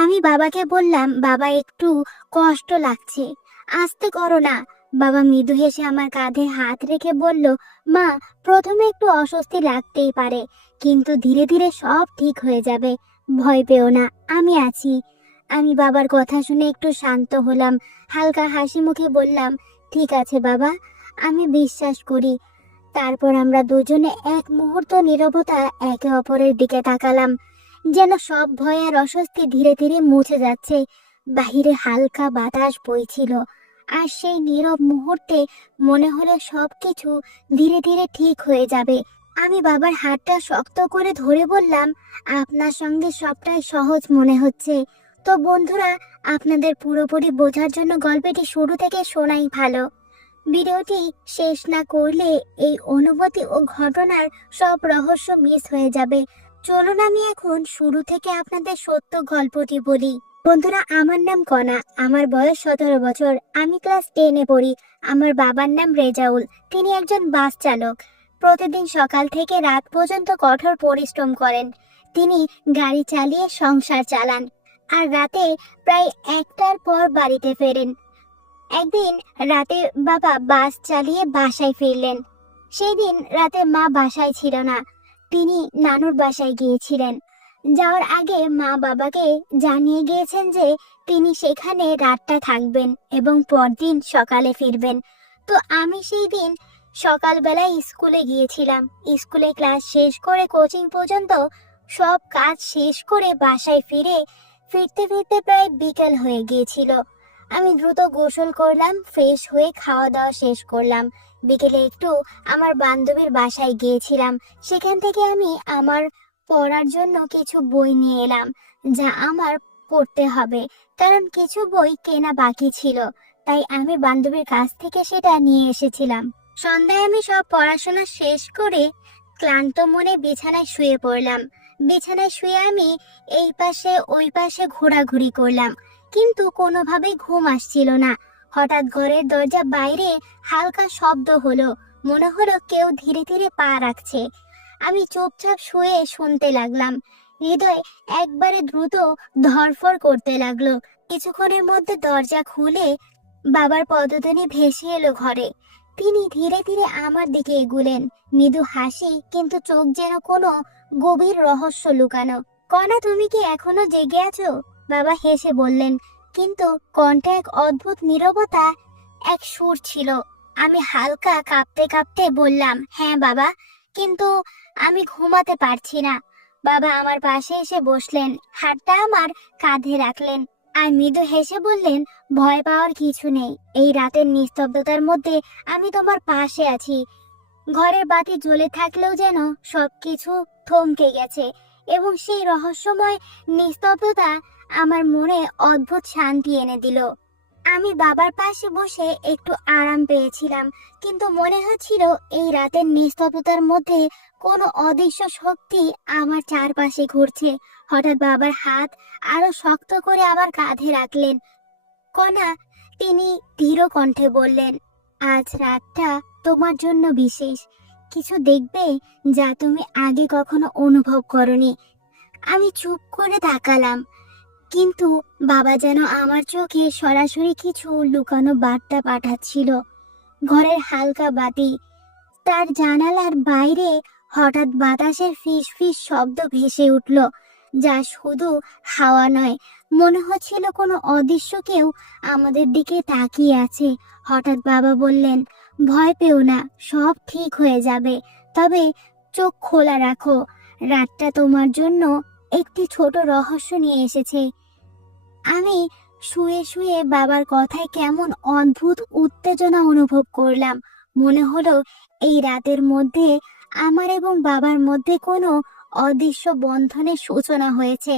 আমি বাবাকে বললাম, বাবা একটু কষ্ট লাগছে, আস্তে করো না। বাবা মৃদু হেসে আমার কাঁধে হাত রেখে বলল, মা, প্রথমে একটু অস্বস্তি লাগতেই পারে, কিন্তু ধীরে ধীরে সব ঠিক হয়ে যাবে। ভয় পেও না, আমি আছি। আমি বাবার কথা শুনে একটু শান্ত হলাম। হালকা হাসি মুখে বললাম, ঠিক আছে বাবা, আমি বিশ্বাস করি। তারপর আমরা দুজনে এক মুহূর্ত নীরবতা একে অপরের দিকে তাকালাম, যেন সব ভয় আর অস্বস্তি ধীরে ধীরে মুছে যাচ্ছে। বাহিরে হালকা বাতাস বইছিল, আর সেই নীরব মুহূর্তে মনে হলো সবকিছু ধীরে ধীরে ঠিক হয়ে যাবে। আমি বাবার হাতটা শক্ত করে ধরে বললাম, আপনার সঙ্গে সবটাই সহজ মনে হচ্ছে। তো বন্ধুরা, আপনাদের পুরোপুরি বোঝার জন্য গল্পটি শুরু থেকে শোনাই ভালো। ভিডিওটি শেষ না করলে এই অনুভূতি ও ঘটনার সব রহস্য মিস হয়ে যাবে। চলুন আমি এখন শুরু থেকে আপনাদের সত্য গল্পটি বলি। বন্ধুরা, আমার নাম কণা, আমার বয়স 17 বছর, আমি ক্লাস 10-এ পড়ি। আমার বাবার নাম রেজাউল, তিনি একজন বাস চালক। প্রতিদিন সকাল থেকে রাত পর্যন্ত কঠোর পরিশ্রম করেন। তিনি গাড়ি চালিয়ে সংসার চালান, আর রাতে প্রায় 1টার পর বাড়িতে ফেরেন। একদিন রাতে বাবা বাস চালিয়ে বাসায় ফিরলেন। সেই দিন রাতে মা বাসায় ছিল না, তিনি নানুর বাসায় গিয়েছিলেন। যাওয়ার আগে মা বাবাকে জানিয়ে গিয়েছেন যে তিনি সেখানে রাতটা থাকবেন এবং পরদিন সকালে ফিরবেন। তো আমি সেই দিন সকালবেলায় স্কুলে গিয়েছিলাম। স্কুলে ক্লাস শেষ করে কোচিং পর্যন্ত সব কাজ শেষ করে বাসায় ফিরতে ফিরতে প্রায় বিকেল হয়ে গিয়েছিল। আমি দ্রুত গোসল করলাম, ফ্রেশ হয়ে খাওয়া দাওয়া শেষ করলাম। বিকেলে একটু আমার বান্ধবীর বাসায় গিয়েছিলাম। সেখান থেকে আমি আমার পড়ার জন্য কিছু বই নিয়ে এলাম, যা আমার পড়তে হবে, কারণ কিছু বই কেনা বাকি ছিল। তাই আমি বান্ধবীর কাছ থেকে সেটা নিয়ে এসেছিলাম। সন্ধ্যায় আমি সব পড়াশোনা শেষ করে ক্লান্ত মনে বিছানায় শুয়ে পড়লাম। বিছানায় শুয়ে আমি এই পাশে ওই পাশে ঘোরাঘুরি করলাম, কিন্তু কোনোভাবেই ঘুম আসছিল না। হঠাৎ ঘরের দরজা বাইরে হালকা শব্দ হলো, মনে হলো কেউ ধীরে ধীরে পা রাখছে। আমি চুপচাপ শুয়ে শুনতে লাগলাম। হৃদয় একবারে দ্রুত ধড়ফড় করতে লাগলো। কিছুক্ষণের মধ্যে দরজা খুলে বাবার পদধ্বনি ভেসে এলো ঘরে। তিনি ধীরে ধীরে আমার দিকে এগুলেন, মৃদু হাসি, কিন্তু চোখ যেন কোনো গভীর রহস্য লুকানো। কণা, তুমি কি এখনো জেগে আছো? বাবা হেসে বললেন, কিন্তু কণ্ঠে এক অদ্ভুত নীরবতা, এক সুর ছিল। আমি হালকা কাঁপতে কাঁপতে বললাম, হ্যাঁ বাবা, কিন্তু আমি ঘুমাতে পারছি না। বাবা আমার পাশে এসে বসলেন, হাতটা আমার কাঁধে রাখলেন, আর মৃদু হেসে বললেন, ভয় পাওয়ার কিছু নেই। এই রাতের নিস্তব্ধতার মধ্যে আমি তোমার পাশে আছি। ঘরের বাতি জ্বলে থাকলেও যেন সবকিছু থমকে গেছে, এবং সেই রহস্যময় নিস্তব্ধতা আমার মনে অদ্ভুত শান্তি এনে দিল। আমি বাবার পাশে বসে একটু আরাম পেয়েছিলাম, কিন্তু মনে হচ্ছিল এই রাতের নিস্তব্ধতার মধ্যে কোনো অদৃশ্য শক্তি আমার চারপাশে ঘুরছে। হঠাৎ বাবার হাত আরো শক্ত করে আমার কাঁধে রাখলেন। কণা, তিনি ধীর কণ্ঠে বললেন, আজ রাতটা তোমার জন্য বিশেষ। কিছু দেখবে যা তুমি আগে কখনো অনুভব করনি। আমি চুপ করে তাকালাম, কিন্তু বাবা যেন আমার চোখে সরাসরি কিছু লুকানো বার্তা পাঠাচ্ছিল। ঘরের হালকা বাতি, তার জানালার বাইরে হঠাৎ বাতাসের ফিস ফিস শব্দ ভেসে উঠল, যা শুধু হাওয়া নয়, মনে হচ্ছিল কোনো অদৃশ্য কেউ আমাদের দিকে তাকিয়ে আছে। হঠাৎ বাবা বললেন, ভয় পেও না, সব ঠিক হয়ে যাবে, তবে চোখ খোলা রাখো। রাতটা তোমার জন্য একটি ছোট রহস্য নিয়ে এসেছে। আমি শুয়ে শুয়ে বাবার কথায় কেমন অদ্ভুত উত্তেজনা অনুভব করলাম। মনে হলো এই রাতের মধ্যে আমার এবং বাবার মধ্যে কোনো অদৃশ্য বন্ধনের সূচনা হয়েছে।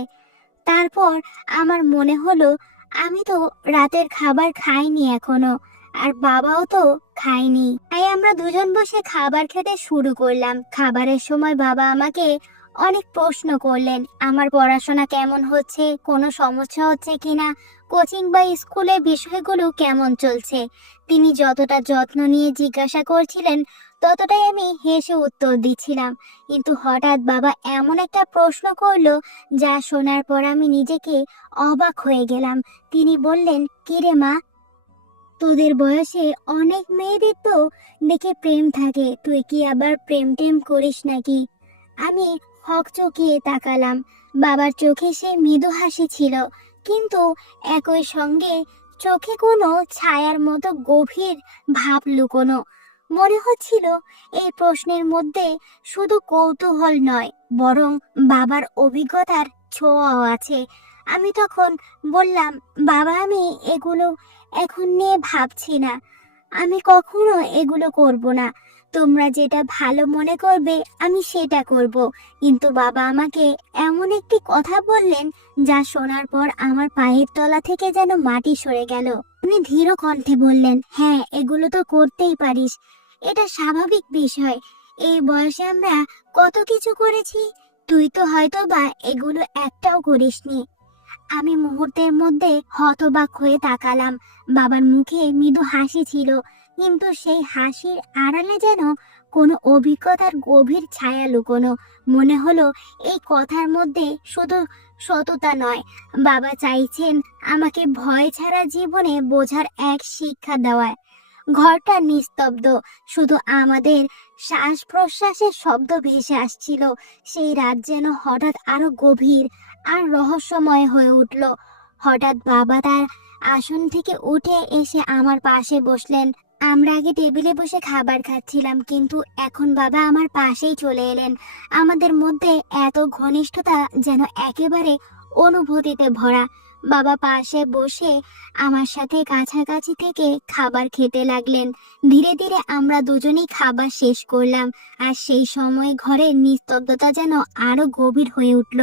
তারপর আমার মনে হলো আমি তো রাতের খাবার খাইনি এখনো, আর বাবাও তো খায়নি। তাই আমরা দুজন বসে খাবার খেতে শুরু করলাম। খাবারের সময় বাবা আমাকে অনেক প্রশ্ন করলেন, আমার পড়াশোনা কেমন হচ্ছে, কোনো সমস্যা হচ্ছে কিনা, কোচিং বা স্কুলের বিষয়গুলো কেমন চলছে। তিনি যতটা যত্ন নিয়ে জিজ্ঞাসা করছিলেন, ততটাই আমি হেসে উত্তর দিচ্ছিলাম। কিন্তু হঠাৎ বাবা এমন একটা প্রশ্ন করলো যা শোনার পর আমি নিজেকে অবাক হয়ে গেলাম। তিনি বললেন, কিরে মা, তোদের বয়সে অনেক মেয়েদের তো দেখে প্রেম থাকে, তুই কি আবার প্রেম টেম করিস নাকি? আমি হকচকিয়ে তাকালাম। বাবার চোখে সে মৃদু হাসি ছিল, কিন্তু একই সঙ্গে চোখে কোনো ছায়ার মতো গভীর ভাব লুকোনো। মনে হচ্ছিল এই প্রশ্নের মধ্যে শুধু কৌতূহল নয়, বরং বাবার অভিজ্ঞতার ছোঁয়াও আছে। আমি তখন বললাম, বাবা, আমি এগুলো এখন নিয়ে ভাবছি না, আমি কখনো এগুলো করব না। তোমরা যেটা ভালো মনে করবে আমি সেটা করব। কিন্তু বাবা আমাকে এমন একটি কথা বললেন যা শোনার পর আমার পায়ের তলা থেকে যেন মাটি সরে গেল। উনি ধীর কণ্ঠে বললেন, হ্যাঁ, এগুলো তো করতেই পারিস, এটা স্বাভাবিক বিষয়। এই বয়সে আমরা কত কিছু করেছি, তুই তো হয়তো বা এগুলো একটাও করিসনি। আমি মুহূর্তের মধ্যে হতবাক হয়ে তাকালাম। বাবার মুখে মৃদু হাসি ছিল, কিন্তু সেই হাসির আড়ালে যেন কোনো অভিজ্ঞতার গভীর ছায়া লুকোনো। মনে হলো এই কথার মধ্যে শুধু সততা নয়, বাবা চাইছেন আমাকে ভয় ছাড়া জীবনে বোঝার এক শিক্ষা দেওয়ায়। ঘরটা নিস্তব্ধ, শুধু আমাদের শ্বাস প্রশ্বাসের শব্দ ভেসে আসছিল। সেই রাত যেন হঠাৎ আরো গভীর আর রহস্যময় হয়ে উঠল। হঠাৎ বাবা তার আসন থেকে উঠে এসে আমার পাশে বসলেন। আমরা আগে টেবিলে বসে খাবার খাচ্ছিলাম, কিন্তু এখন বাবা আমার পাশেই চলে এলেন। আমাদের মধ্যে এত ঘনিষ্ঠতা যেন একেবারে অনুভূতিতে ভরা। বাবা পাশে বসে আমার সাথে কাছাকাছি থেকে খাবার খেতে লাগলেন। ধীরে ধীরে আমরা দুজনেই খাবার শেষ করলাম, আর সেই সময় ঘরের নিস্তব্ধতা যেন আরো গভীর হয়ে উঠল।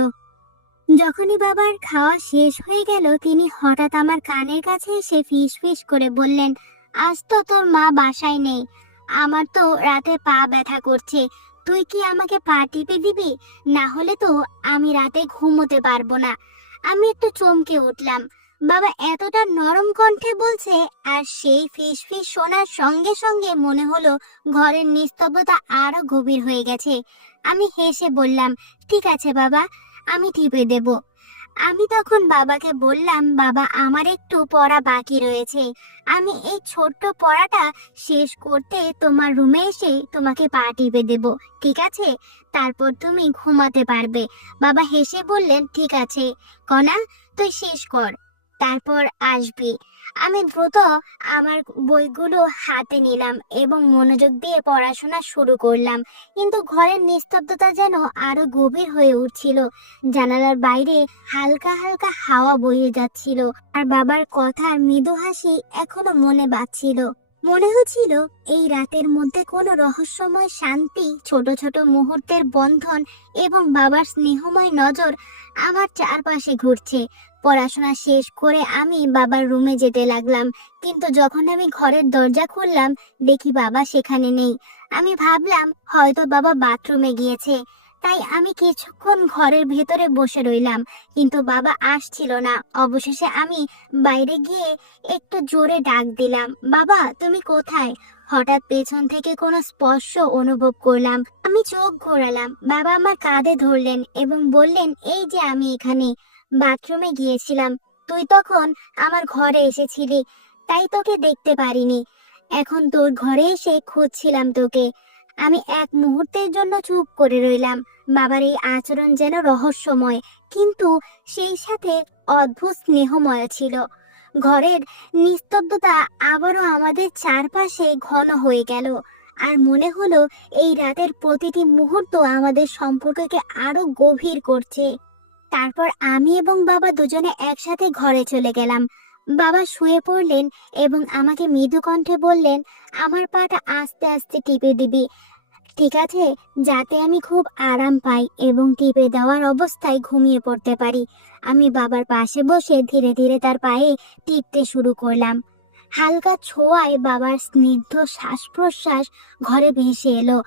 যখনই বাবার খাওয়া শেষ হয়ে গেল, তিনি হঠাৎ আমার কানের কাছে এসে ফিস ফিস করে বললেন, আজ তো তোর মা বাসায় নেই, আমার তো রাতে পা ব্যথা করছে, তুই কি আমাকে পা টিপে দিবি? না হলে তো আমি রাতে ঘুমোতে পারবো না। আমি একটু চমকে উঠলাম। বাবা এতটা নরম কণ্ঠে বলছে, আর সেই ফিস ফিস শোনার সঙ্গে সঙ্গে মনে হলো ঘরের নিস্তব্ধতা আরো গভীর হয়ে গেছে। আমি হেসে বললাম, ঠিক আছে বাবা, আমি টিপে দেব। আমি তখন বাবাকে বললাম, বাবা, আমার একটু পড়া বাকি রয়েছে, আমি এই ছোট্ট পড়াটা শেষ করতে তোমার রুমে এসে তোমাকে পা টিপে দেব, ঠিক আছে? তারপর তুমি ঘুমাতে পারবে। বাবা হেসে বললেন, ঠিক আছে কণা, তুই শেষ কর, তারপর আসবি। আমি দ্রুত আমার বইগুলো হাতে নিলাম এবং মনোযোগ দিয়ে পড়াশোনা শুরু করলাম। কিন্তু ঘরের নিস্তব্ধতা যেন আরো গভীর হয়ে উঠছিল। জানালার বাইরে হালকা হালকা হাওয়া বয়ে যাচ্ছিল, আর বাবার কথার মৃদু হাসি এখনো মনে বাজছিল। মনে হচ্ছিল এই রাতের মধ্যে কোনো রহস্যময় শান্তি, ছোট ছোট মুহূর্তের বন্ধন এবং বাবার স্নেহময় নজর আমার চারপাশে ঘুরছে। পড়াশোনা শেষ করে আমি বাবার রুমে যেতে লাগলাম, কিন্তু যখন আমি ঘরের দরজা খুললাম, দেখি বাবা সেখানে নেই। আমি ভাবলাম হয়তো বাবা বাথরুমে গিয়েছে, তাই আমি কিছুক্ষণ ঘরের ভেতরে বসে রইলাম, কিন্তু বাবা আসছিল না। অবশেষে আমি বাইরে গিয়ে একটু জোরে ডাক দিলাম, বাবা, তুমি কোথায়? হঠাৎ পেছন থেকে কোনো স্পর্শ অনুভব করলাম। আমি চোখ ঘোরালাম। বাবা আমার কাঁধে ধরলেন এবং বললেন, এই যে আমি এখানে, বাথরুমে গিয়েছিলাম, তুই তখন আমার ঘরে এসেছিলি, তাই তোকে দেখতে পারিনি। এখন তোর ঘরে এসে খুঁজছিলাম তোকে। আমি এক মুহূর্তের জন্য চুপ করে রইলাম। বাবার এই আচরণ যেন রহস্যময়, কিন্তু সেই সাথে অদ্ভুত স্নেহময় ছিল। ঘরের নিস্তব্ধতা আবারও আমাদের চারপাশে ঘন হয়ে গেল, আর মনে হলো এই রাতের প্রতিটি মুহূর্ত আমাদের সম্পর্ককে আরো গভীর করছে। তারপর আমি এবং বাবা দুজনে একসাথে ঘরে চলে গেলাম। বাবা শুয়ে পড়লেন এবং আমাকে মৃদু কণ্ঠে বললেন, আমার পাটা আস্তে আস্তে টিপে দিবি, ঠিক আছে? যাতে আমি খুব আরাম পাই এবং টিপে দেওয়ার অবস্থায় ঘুমিয়ে পড়তে পারি। আমি বাবার পাশে বসে ধীরে ধীরে তার পায়ে টিপতে শুরু করলাম। হালকা ছোঁয়ায় বাবার স্নিগ্ধ শ্বাস প্রশ্বাস ঘরে ভেসে এলো।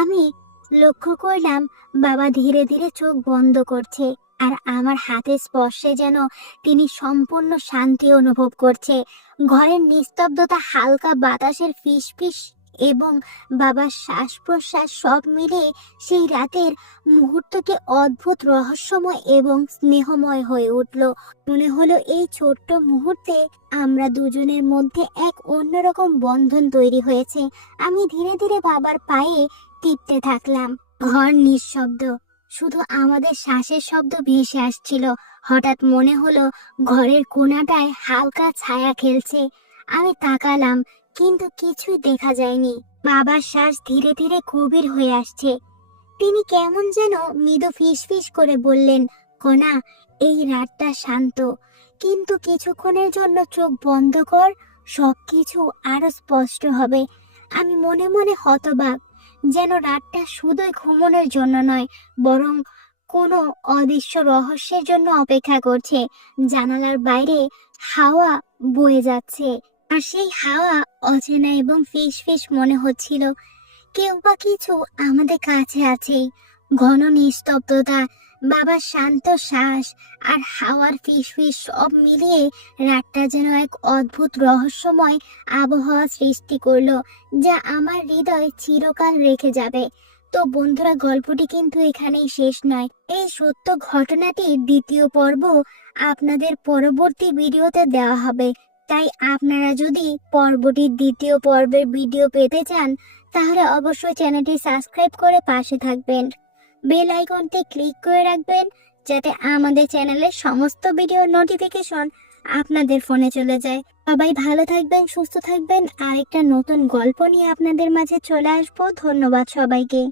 আমি লক্ষ্য করলাম বাবা ধীরে ধীরে চোখ বন্ধ করছে, আর আমার হাতের স্পর্শে যেন তিনি সম্পূর্ণ শান্তি অনুভব করছে। ঘরের নিস্তব্ধতা হালকা বাতাসের ফিসফিস এবং বাবার শ্বাস প্রশ্বাস সব মিলে সেই রাতের মুহূর্তটি অদ্ভুত রহস্যময় এবং স্নেহময় হয়ে উঠল। মনে হলো এই ছোট্ট মুহূর্তে আমরা দুজনের মধ্যে এক অন্যরকম বন্ধন তৈরি হয়েছে। আমি ধীরে ধীরে বাবার পায়ে টিপতে থাকলাম। ঘর নিঃশব্দ, শুধু আমাদের শ্বাসের শব্দ ভেসে আসছিল। হঠাৎ মনে হলো ঘরের কোণাটায় হালকা ছায়া খেলছে। আমি তাকালাম, কিন্তু কিছুই দেখা যায়নি। বাবার শ্বাস ধীরে ধীরে গভীর হয়ে আসছে। তিনি কেমন যেন মৃদু ফিস ফিস করে বললেন, কণা, এই রাতটা শান্ত, কিন্তু কিছুক্ষণের জন্য চোখ বন্ধ কর, সবকিছু আরো স্পষ্ট হবে। আমি মনে মনে হতবাক, যেন রাতটা শুধুই ঘুমানোর জন্য নয়, বরং কোনো অদৃশ্য রহস্যের জন্য অপেক্ষা করছে। জানালার বাইরে হাওয়া বয়ে যাচ্ছে, আর সেই হাওয়া অচেনা এবং ফিস ফিস মনে হচ্ছিল। কেউ বা কিছু আমাদের কাছে আছে। ঘন নিস্তব্ধতা, বাবার শান্ত শ্বাস আর হাওয়ার ফিসফিস সব মিলিয়ে রাতটা যেন এক অদ্ভুত রহস্যময় আবহাওয়া সৃষ্টি করলো, যা আমার হৃদয় চিরকাল রেখে যাবে। তো বন্ধুরা, গল্পটি কিন্তু এখানেই শেষ নয়। এই সত্য ঘটনাটির দ্বিতীয় পর্ব আপনাদের পরবর্তী ভিডিওতে দেওয়া হবে। তাই আপনারা যদি পর্বটির দ্বিতীয় পর্বের ভিডিও পেতে চান, তাহলে অবশ্যই চ্যানেলটি সাবস্ক্রাইব করে পাশে থাকবেন। বেল আইকনটি ক্লিক করে রাখবেন, যাতে আমাদের চ্যানেলের সমস্ত ভিডিও নোটিফিকেশন আপনাদের ফোনে চলে যায়। সবাই ভালো থাকবেন, সুস্থ থাকবেন। আরেকটা নতুন গল্প নিয়ে আপনাদের মাঝে চলে আসবো। ধন্যবাদ সবাইকে।